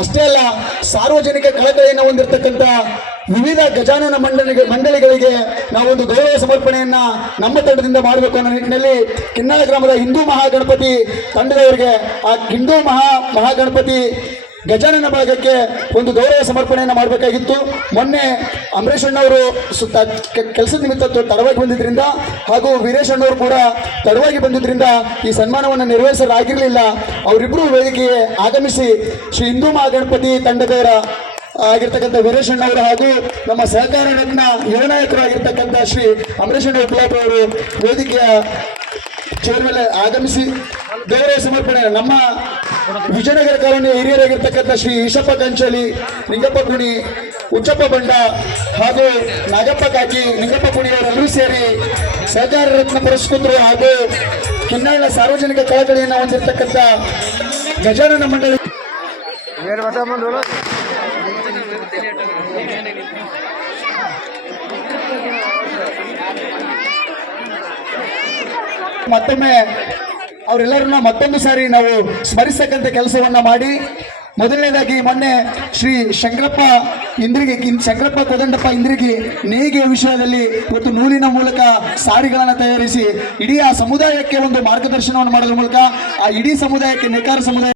ಅಷ್ಟೇ ಅಲ್ಲ, ಸಾರ್ವಜನಿಕ ಕಳಕಳಿಯನ್ನು ಹೊಂದಿರತಕ್ಕಂತ ವಿವಿಧ ಗಜಾನನ ಮಂಡಳಿಗೆ, ಮಂಡಳಿಗಳಿಗೆ ನಾವೊಂದು ಗೌರವ ಸಮರ್ಪಣೆಯನ್ನ ನಮ್ಮ ತಂಡದಿಂದ ಮಾಡಬೇಕು ಅನ್ನೋ ನಿಟ್ಟಿನಲ್ಲಿ ಕಿನ್ನಾಳ ಗ್ರಾಮದ ಹಿಂದೂ ಮಹಾಗಣಪತಿ ತಂಡದವರಿಗೆ, ಆ ಹಿಂದೂ ಮಹಾ ಮಹಾಗಣಪತಿ ಗಜಾನನ ಭಾಗಕ್ಕೆ ಒಂದು ಗೌರವ ಸಮರ್ಪಣೆಯನ್ನು ಮಾಡಬೇಕಾಗಿತ್ತು. ಮೊನ್ನೆ ಅಂಬರೀಷ್ ಅಣ್ಣವರು ಕೆಲಸದ ನಿಮಿತ್ತ ತಡವಾಗಿ ಬಂದಿದ್ದರಿಂದ ಹಾಗೂ ವೀರೇಶ್ ಅಣ್ಣವರು ಕೂಡ ತಡವಾಗಿ ಬಂದಿದ್ದರಿಂದ ಈ ಸನ್ಮಾನವನ್ನು ನೆರವೇರಿಸಲಾಗಿರಲಿಲ್ಲ ಅವರಿಬ್ಬರು ವೇದಿಕೆಗೆ ಆಗಮಿಸಿ ಶ್ರೀ ಹಿಂದೂ ಮಹಾಗಣಪತಿ ತಂಡದವರ ಆಗಿರ್ತಕ್ಕಂಥ ವೀರೇಶ್ ಅಣ್ಣವರು ಹಾಗೂ ನಮ್ಮ ಸಹಕಾರ ರತ್ನ ಯುವ ಆಗಿರ್ತಕ್ಕಂಥ ಶ್ರೀ ಅಂಬರೀಷ್ ಅಣ್ಣ ಅವರು ವೇದಿಕೆಯ ಚೇರ್ ಮೇಲೆ ಆಗಮಿಸಿ ಗೌರವ ಸಮರ್ಪಣೆ ನಮ್ಮ ವಿಜಯನಗರ ಕಾಲೋನಿಯ ಹಿರಿಯರಾಗಿರ್ತಕ್ಕಂಥ ಶ್ರೀ ಈಶಪ್ಪ ಕಂಚಲಿ ನಿಂಗಪ್ಪ ಕುಣಿ ಉಚ್ಚಪ್ಪ ಬಂಡ ಹಾಗೂ ನಾಗಪ್ಪ ಕಾಕಿ ನಿಂಗಪ್ಪ ಕುಣಿಯವರೆಲ್ಲರೂ ಸೇರಿ ಸಹಕಾರ ರತ್ನ ಪುರಸ್ಕೃತರು ಹಾಗೂ ಕಿನ್ನಾಳ ಸಾರ್ವಜನಿಕ ಕಳಕಳಿಯನ್ನು ಹೊಂದಿರತಕ್ಕಂಥ ಗಜಾನನ ಮಂಡಳಿ? ಮತ್ತೊಮ್ಮೆ ಅವರೆಲ್ಲರನ್ನ ಮತ್ತೊಂದು ಸಾರಿ ನಾವು ಸ್ಮರಿಸತಕ್ಕಂಥ ಕೆಲಸವನ್ನ ಮಾಡಿ. ಮೊದಲನೇದಾಗಿ ಮೊನ್ನೆ ಶ್ರೀ ಶಂಕರಪ್ಪ ಇಂದ್ರಿಗೆ, ಶಂಕರಪ್ಪ ಕೋದಂಡಪ್ಪ ಇಂದ್ರಿಗೆ ನೇಯ್ಗೆ ವಿಷಯದಲ್ಲಿ ಇವತ್ತು ನೂಲಿನ ಮೂಲಕ ಸಾರಿಗಳನ್ನು ತಯಾರಿಸಿ ಇಡೀ ಆ ಸಮುದಾಯಕ್ಕೆ ಒಂದು ಮಾರ್ಗದರ್ಶನವನ್ನು ಮಾಡೋದ್ರ ಮೂಲಕ ಆ ಇಡೀ ಸಮುದಾಯಕ್ಕೆ ನೇಕಾರ ಸಮುದಾಯ